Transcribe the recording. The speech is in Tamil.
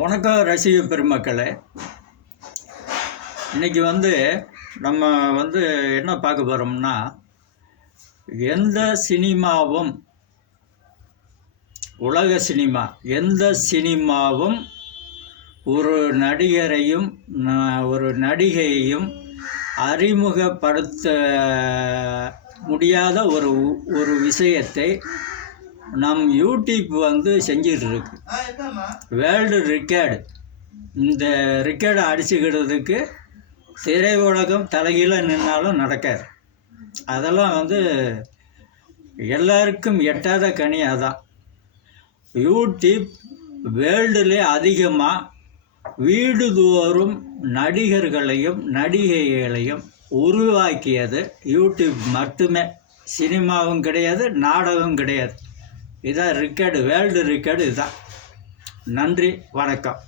வணக்கம் ரசிக பெருமக்களே. இன்றைக்கி நம்ம என்ன பார்க்க போகிறோம்னா, எந்த சினிமாவும் உலக சினிமா எந்த சினிமாவும் ஒரு நடிகரையும் ஒரு நடிகையையும் அறிமுகப்படுத்த முடியாத ஒரு விஷயத்தை நம் யூடியூப் செஞ்சிட்ருக்கு. World record. இந்த ரெக்கார்டை அடிச்சுக்கிடுறதுக்கு திரை உலகம் தலைகீழ நின்னாலும் நடக்காது. அதெல்லாம் எல்லாருக்கும் எட்டாத கனி. அதான் யூடியூப் வேர்ல்டுலே அதிகமாக வீடுதோறும் நடிகர்களையும் நடிகைகளையும் உருவாக்கியது யூடியூப் மட்டுமே. சினிமாவும் கிடையாது, நாடகம் கிடையாது. இதான் ரெக்கார்டு, வேர்ல்டு ரெக்கார்டு இதுதான். நன்றி, வணக்கம்.